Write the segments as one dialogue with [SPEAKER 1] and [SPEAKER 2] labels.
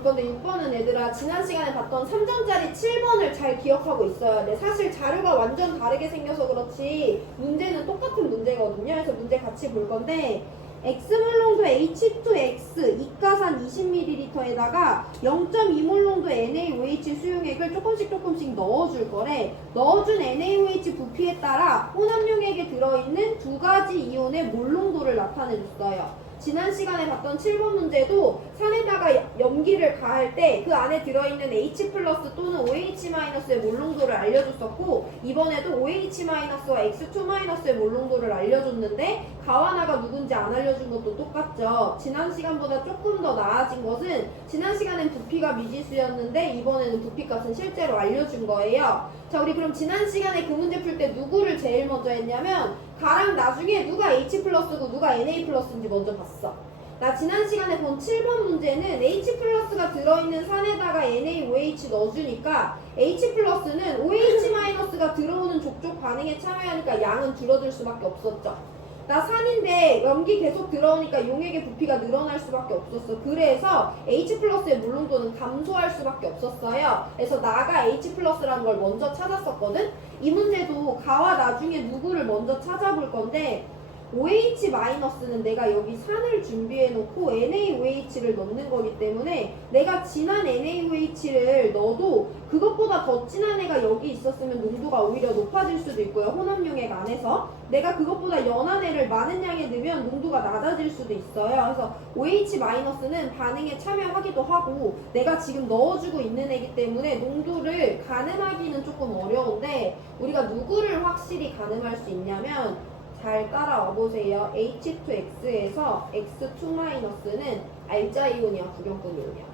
[SPEAKER 1] 볼 건데 6번은 얘들아 지난 시간에 봤던 3점짜리 7번을 잘 기억하고 있어야 돼. 사실 자료가 완전 다르게 생겨서 그렇지 문제는 똑같은 문제거든요. 그래서 문제 같이 볼 건데 X몰롱도 H2X 이가산 20ml에다가 0.2몰롱도 NaOH 수용액을 조금씩 조금씩 넣어줄 거래. 넣어준 NaOH 부피에 따라 혼합용액에 들어있는 두 가지 이온의 몰롱도를 나타내줬어요. 지난 시간에 봤던 7번 문제도 산에다가 염기를 가할 때 그 안에 들어있는 H 플러스 또는 OH 마이너스의 몰롱도를 알려줬었고 이번에도 OH 마이너스와 X2 마이너스의 몰롱도를 알려줬는데 가와나가 누군지 안 알려준 것도 똑같죠. 지난 시간보다 조금 더 나아진 것은 지난 시간엔 부피가 미지수였는데 이번에는 부피값은 실제로 알려준 거예요. 자 우리 그럼 지난 시간에 그 문제 풀 때 누구를 제일 먼저 했냐면 가랑 나중에 누가 H 플러스고 누가 NA 플러스인지 먼저 봤어. 나 지난 시간에 본 7번 문제는 H 플러스가 들어있는 산에다가 NaOH 넣어주니까 H 플러스는 OH 마이너스가 들어오는 족족 반응에 참여하니까 양은 줄어들 수밖에 없었죠. 나 산인데 염기 계속 들어오니까 용액의 부피가 늘어날 수밖에 없었어. 그래서 H 플러스의 물론도는 감소할 수밖에 없었어요. 그래서 나가 H 플러스라는 걸 먼저 찾았었거든. 이 문제도 가와 나중에 누구를 먼저 찾아볼 건데 OH 마이너스는 내가 여기 산을 준비해 놓고 NaOH를 넣는 거기 때문에 내가 진한 NaOH를 넣어도 그것보다 더 진한 애가 여기 있었으면 농도가 오히려 높아질 수도 있고요. 혼합용액 안에서 내가 그것보다 연한 애를 많은 양에 넣으면 농도가 낮아질 수도 있어요. 그래서 OH 마이너스는 반응에 참여하기도 하고 내가 지금 넣어주고 있는 애기 때문에 농도를 가늠하기는 조금 어려운데 우리가 누구를 확실히 가늠할 수 있냐면 잘 따라와 보세요. H2X에서 X2-는 알자 이온이야, 구경꾼 이온이야.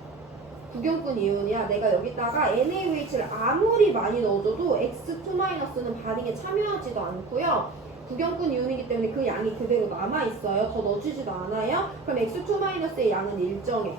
[SPEAKER 1] 구경꾼 이온이야. 내가 여기다가 NaOH를 아무리 많이 넣어줘도 X2-는 반응에 참여하지도 않고요. 구경꾼 이온이기 때문에 그 양이 그대로 남아있어요. 더 넣어주지도 않아요. 그럼 X2-의 양은 일정해.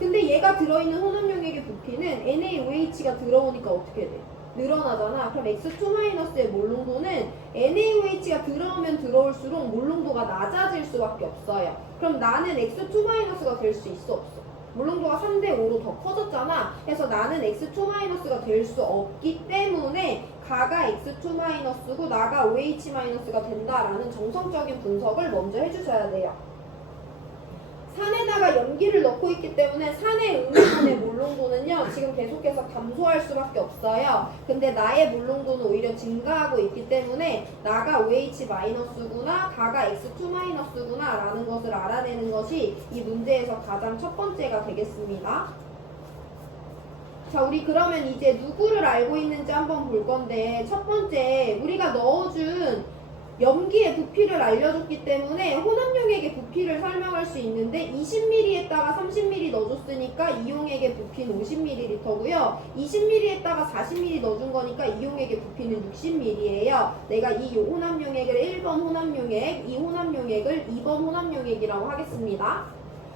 [SPEAKER 1] 근데 얘가 들어있는 혼합용액의 부피는 NaOH가 들어오니까 어떻게 돼? 늘어나잖아. 그럼 X2-의 몰롱도는 NaOH가 들어오면 들어올수록 몰롱도가 낮아질 수밖에 없어요. 그럼 나는 X2-가 될 수 있어 없어? 몰롱도가 3대 5로 더 커졌잖아. 그래서 나는 X2-가 될 수 없기 때문에 가가 X2-고 나가 OH-가 된다라는 정성적인 분석을 먼저 해주셔야 돼요. 산에다가 염기를 넣고 있기 때문에 산의 음이온의 물농도는요 지금 계속해서 감소할 수밖에 없어요. 근데 나의 물농도는 오히려 증가하고 있기 때문에 나가 OH-구나 가가 X2-구나 라는 것을 알아내는 것이 이 문제에서 가장 첫 번째가 되겠습니다. 자, 우리 그러면 이제 누구를 알고 있는지 한번 볼 건데 첫 번째 우리가 넣어준 염기의 부피를 알려줬기 때문에 혼합용액의 부피를 설명할 수 있는데 20ml에다가 30ml 넣어줬으니까 이용액의 부피는 50ml고요. 20ml에다가 40ml 넣어준 거니까 이용액의 부피는 60ml예요. 내가 이 혼합용액을 1번 혼합용액, 이 혼합용액을 2번 혼합용액이라고 하겠습니다.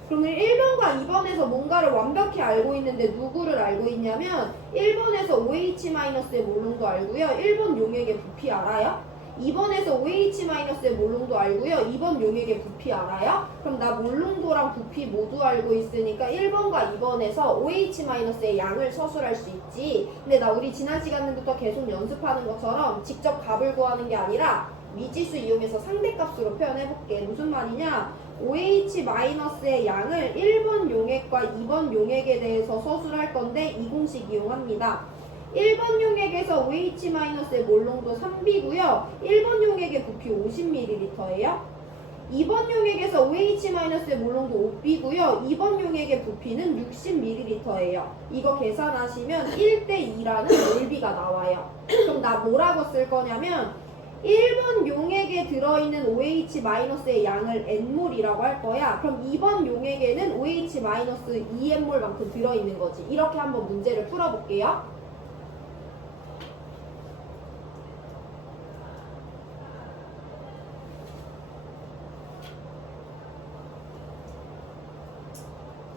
[SPEAKER 1] 그러면 1번과 2번에서 뭔가를 완벽히 알고 있는데 누구를 알고 있냐면 1번에서 OH-의 몰롱도 알고요. 1번 용액의 부피 알아요? 2번에서 OH-의 몰롱도 알고요. 2번 용액의 부피 알아요? 그럼 나 몰롱도랑 부피 모두 알고 있으니까 1번과 2번에서 OH-의 양을 서술할 수 있지. 근데 나 우리 지난 시간부터 계속 연습하는 것처럼 직접 값을 구하는 게 아니라 미지수 이용해서 상대값으로 표현해볼게. 무슨 말이냐? OH-의 양을 1번 용액과 2번 용액에 대해서 서술할 건데 이 공식 이용합니다. 1번 용액에서 OH-의 몰롱도 3B고요. 1번 용액의 부피 50ml예요. 2번 용액에서 OH-의 몰롱도 5B고요. 2번 용액의 부피는 60ml예요. 이거 계산하시면 1대2라는 넓이가 나와요. 그럼 나 뭐라고 쓸 거냐면 1번 용액에 들어있는 OH-의 양을 N몰이라고 할 거야. 그럼 2번 용액에는 OH-2N몰만큼 들어있는 거지. 이렇게 한번 문제를 풀어볼게요.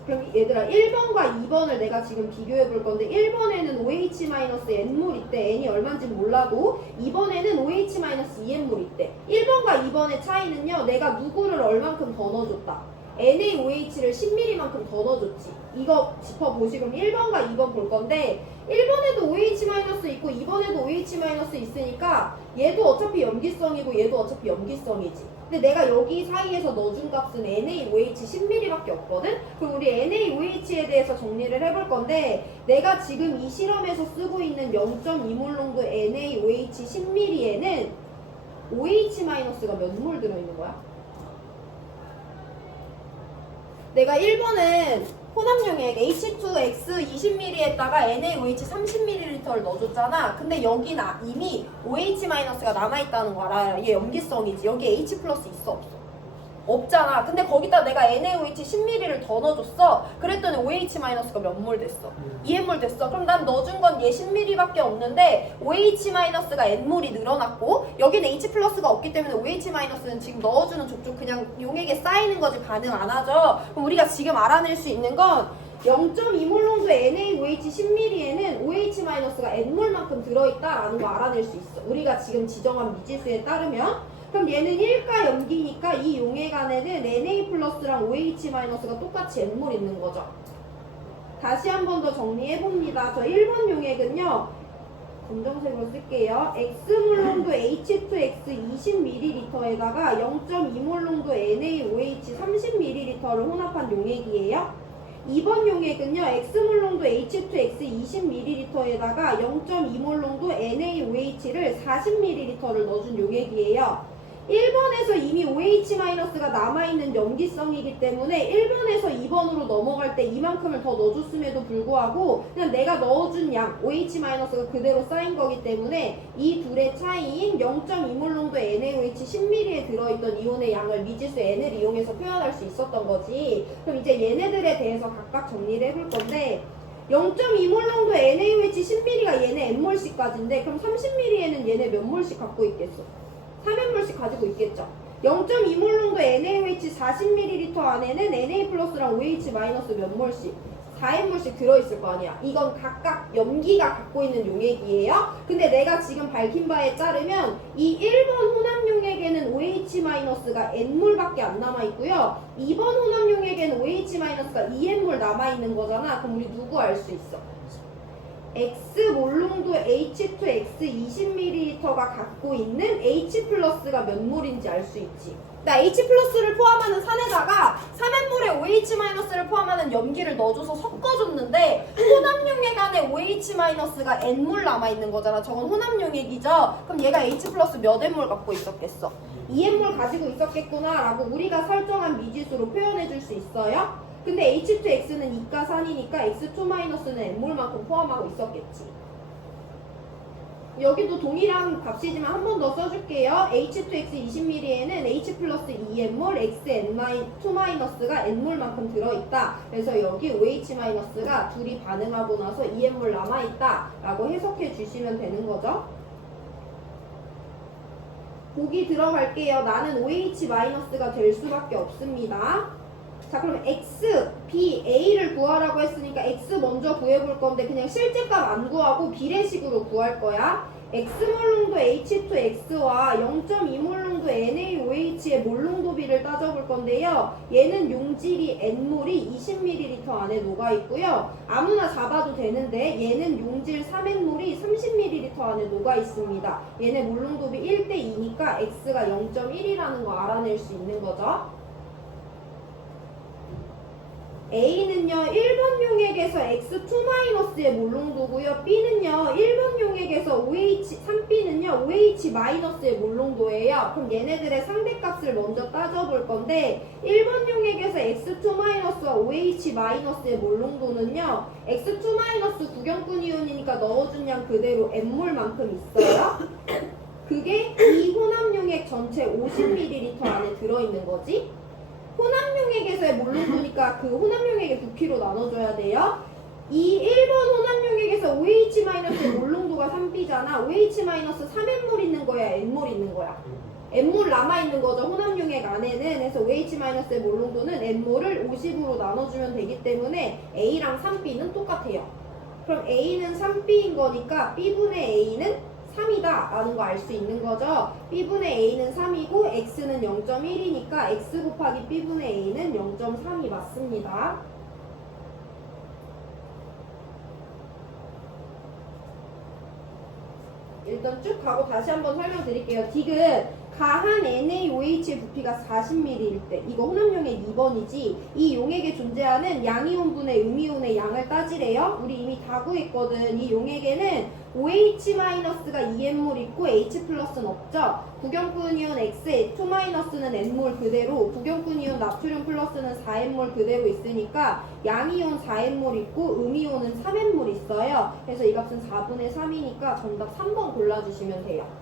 [SPEAKER 1] 그럼 얘들아 1번과 2번을 내가 지금 비교해 볼 건데 1번에는 OH-N몰 있대 N이 얼마인지 몰라도 2번에는 OH-2N몰 있대 1번과 2번의 차이는요 내가 누구를 얼만큼 더 넣어줬다 NaOH를 10ml만큼 더 넣어줬지. 이거 짚어보시고 그럼 1번과 2번 볼 건데 1번에도 OH- 있고 2번에도 OH- 있으니까 얘도 어차피 염기성이고 얘도 어차피 염기성이지. 근데 내가 여기 사이에서 넣어준 값은 NaOH 10ml밖에 없거든? 그럼 우리 NaOH에 대해서 정리를 해볼 건데 내가 지금 이 실험에서 쓰고 있는 0.2몰 농도 NaOH 10ml에는 OH-가 몇 몰 들어있는 거야? 내가 1번은 혼합용액 H2X 20ml에다가 NaOH 30ml를 넣어줬잖아. 근데 여기 나 이미 OH-가 남아있다는 거 알아요. 얘 염기성이지. 여기 H 플러스 있어 없어? 없잖아. 근데 거기다 내가 NaOH 10ml를 더 넣어줬어. 그랬더니 OH-가 몇 몰 됐어? 2N몰 됐어. 그럼 난 넣어준 건 얘 10ml밖에 없는데 OH-가 N몰이 늘어났고 여기는 H 플러스가 없기 때문에 OH-는 지금 넣어주는 족족 그냥 용액에 쌓이는 거지 반응 안 하죠. 그럼 우리가 지금 알아낼 수 있는 건 0.2몰 농도의 NaOH 10ml에는 OH-가 N몰만큼 들어있다라는 거 알아낼 수 있어. 우리가 지금 지정한 미지수에 따르면 그럼 얘는 1가 염기니까 이 용액 안에는 Na 플러스랑 OH-가 똑같이 N몰 있는 거죠. 다시 한 번 더 정리해 봅니다. 저 1번 용액은요. 검정색으로 쓸게요. X몰 농도 H2X 20ml에다가 0.2몰 농도 NaOH 30ml를 혼합한 용액이에요. 2번 용액은요. X몰 농도 H2X 20ml에다가 0.2몰 농도 NaOH를 40ml를 넣어준 용액이에요. 1번에서 이미 OH-가 남아있는 염기성이기 때문에 1번에서 2번으로 넘어갈 때 이만큼을 더 넣어줬음에도 불구하고 그냥 내가 넣어준 양 OH-가 그대로 쌓인 거기 때문에 이 둘의 차이인 0.2몰 농도 NaOH 10ml에 들어있던 이온의 양을 미지수 N을 이용해서 표현할 수 있었던 거지 그럼 이제 얘네들에 대해서 각각 정리를 해볼 건데 0.2몰 농도 NaOH 10ml가 얘네 N몰씩까지인데 그럼 30ml에는 얘네 몇 몰씩 갖고 있겠어? 3N몰씩 가지고 있겠죠. 0.2몰 농도 NaOH 40ml 안에는 Na 플러스랑 OH 마이너스 몇 몰씩? 4N몰씩 들어있을 거 아니야. 이건 각각 염기가 갖고 있는 용액이에요. 근데 내가 지금 밝힌 바에 따르면 이 1번 혼합 용액에는 OH-가 N몰밖에 안 남아있고요. 2번 혼합 용액에는 OH-가 2N몰 남아있는 거잖아. 그럼 우리 누구 알 수 있어? X 몰농도 H2X 20ml가 갖고 있는 H 플러스가 몇 몰인지 알 수 있지. 나 H 플러스를 포함하는 산에다가 3N몰에 OH-를 포함하는 염기를 넣어줘서 섞어줬는데 혼합용액 안에 OH-가 N몰 남아있는 거잖아. 저건 혼합용액이죠. 그럼 얘가 H 플러스 몇 N몰 갖고 있었겠어? 2N몰 가지고 있었겠구나 라고 우리가 설정한 미지수로 표현해줄 수 있어요. 근데 H2X는 2가 산이니까 X2-는 N몰만큼 포함하고 있었겠지. 여기도 동일한 값이지만 한 번 더 써줄게요. H2X 20ml에는 H 플러스 2N몰, XN2-가 N몰만큼 들어있다. 그래서 여기 OH-가 둘이 반응하고 나서 2N몰 남아있다. 라고 해석해 주시면 되는 거죠. 보기 들어갈게요. 나는 OH-가 될 수밖에 없습니다. 자 그럼 x, b, a를 구하라고 했으니까 x 먼저 구해볼 건데 그냥 실제값 안 구하고 비례식으로 구할 거야. x몰 농도 H2X와 0.2몰 농도 NaOH의 몰 농도비를 따져볼 건데요. 얘는 용질이 N몰이 20ml 안에 녹아 있고요. 아무나 잡아도 되는데 얘는 용질 3N몰이 30ml 안에 녹아 있습니다. 얘네 몰 농도비 1대 2니까 X가 0.1이라는 거 알아낼 수 있는 거죠. A는요 1번 용액에서 X2-의 몰농도고요. B는요 1번 용액에서 OH 3B는요 OH-의 몰농도예요. 그럼 얘네들의 상대값을 먼저 따져볼 건데 1번 용액에서 X2-와 OH-의 몰농도는요 X2- 구경꾼 이온이니까 넣어준 양 그대로 N몰만큼 있어요. 그게 이 혼합 용액 전체 50ml 안에 들어있는 거지 혼합용액 에서의 몰롱도니까 그 혼합용액의 부피로 나눠줘야 돼요. 이 1번 혼합용액에서 OH-의 몰롱도가 3B잖아. OH-3N몰 있는 거야, N몰 있는 거야. N몰 남아있는 거죠. 혼합용액 안에는. 그래서 OH-의 몰롱도는 N몰을 50으로 나눠주면 되기 때문에 A랑 3B는 똑같아요. 그럼 A는 3B인 거니까 B분의 A는 3이다 라는 거 알 수 있는 거죠. b분의 a는 3이고 x는 0.1이니까 x 곱하기 b분의 a는 0.3이 맞습니다. 일단 쭉 가고 다시 한번 설명드릴게요. 디귿 가한 NaOH의 부피가 40ml일 때 이거 혼합용액 2번이지 이 용액에 존재하는 양이온분의 음이온의 양을 따지래요. 우리 이미 다 구했거든. 이 용액에는 OH-가 2N몰 있고 H 플러스는 없죠. 구경꾼 이온 X에 2-는 N몰 그대로 구경꾼 이온 나트륨 플러스는 4N몰 그대로 있으니까 양이온 4N몰 있고 음이온은 3N몰 있어요. 그래서 이 값은 4분의 3이니까 정답 3번 골라주시면 돼요.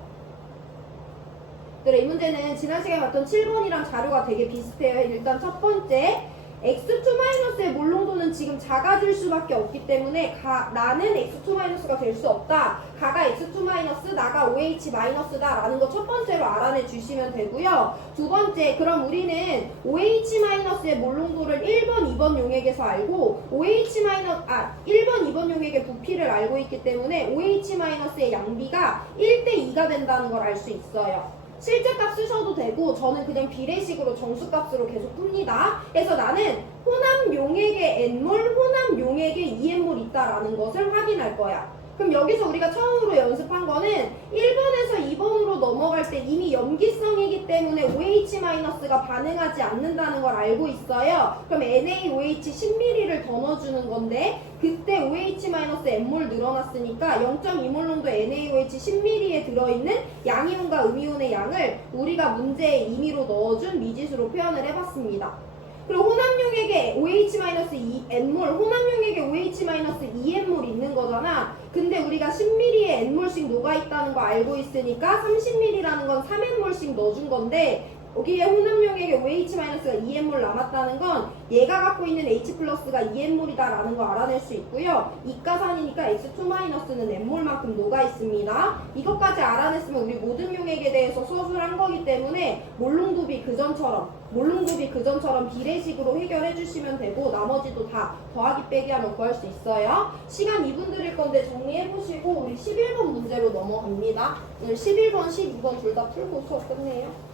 [SPEAKER 1] 그래 이 문제는 지난 시간에 봤던 7번이랑 자료가 되게 비슷해요. 일단 첫 번째 x2-의 몰농도는 지금 작아질 수밖에 없기 때문에 가, 나는 x2-가 될 수 없다. 가가 x2- 나가 OH-다 라는 거 첫 번째로 알아내 주시면 되고요. 두 번째 그럼 우리는 OH-의 몰농도를 1번, 2번 용액에서 알고 OH- 아 1번, 2번 용액의 부피를 알고 있기 때문에 OH-의 양비가 1대 2가 된다는 걸 알 수 있어요. 실제 값 쓰셔도 되고 저는 그냥 비례식으로 정수 값으로 계속 풉니다. 그래서 나는 혼합 용액의 N몰, 혼합 용액의 2N몰 있다라는 것을 확인할 거야. 그럼 여기서 우리가 처음으로 연습한 거는 1번에서 2번으로 넘어갈 때 이미 염기성이기 때문에 OH-가 반응하지 않는다는 걸 알고 있어요. 그럼 NaOH 10ml를 더 넣어주는 건데 그때 OH-N몰 늘어났으니까 0.2몰 농도 NaOH 10ml에 들어있는 양이온과 음이온의 양을 우리가 문제에 임의로 넣어준 미지수로 표현을 해봤습니다. 그리고 혼합용액에 OH-2N몰, 혼합용액에 OH-2N몰 있는 거잖아. 근데 우리가 10ml에 N몰씩 녹아있다는 거 알고 있으니까 30ml라는 건 3N몰씩 넣어준 건데 여기에 혼합용액에 OH-가 2N몰 남았다는 건 얘가 갖고 있는 H 플러스가 2N몰이다라는 거 알아낼 수 있고요. 이가산이니까 X2-는 N몰만큼 녹아 있습니다. 이것까지 알아냈으면 우리 모든 용액에 대해서 수업을 한 거기 때문에 몰롱도비 그전처럼 몰롱도비 그전처럼 비례식으로 해결해 주시면 되고 나머지도 다 더하기 빼기 하면 구할 수 있어요. 시간 2분 드릴 건데 정리해 보시고 우리 11번 문제로 넘어갑니다. 오늘 11번, 12번 둘 다 풀고 수업 끝내요.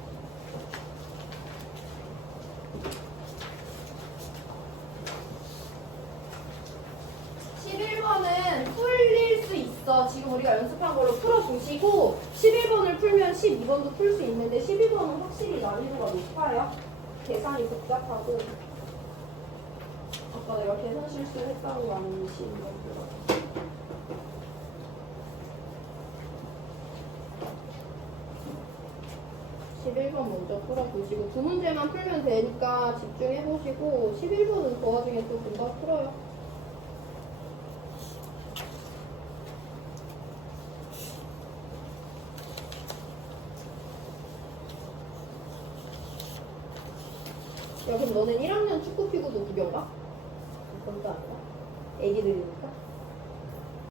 [SPEAKER 1] 11번은 풀릴 수 우리가 연습한 걸로 풀어보시고 11번을 풀면 12번도 풀 수 있는데 12번은 확실히 난이도가 높아요. 계산이 복잡하고 아까 내가 계산 실수를 했다는 거 12번 들어. (11번) 먼저 풀어보시고 두 문제만 풀면 되니까 집중해보시고 (11번은) 그 와중에 또 금방 풀어요 너는 1학년 축구 피구도 구경 가? 그건 또 아니야? 애기들이니까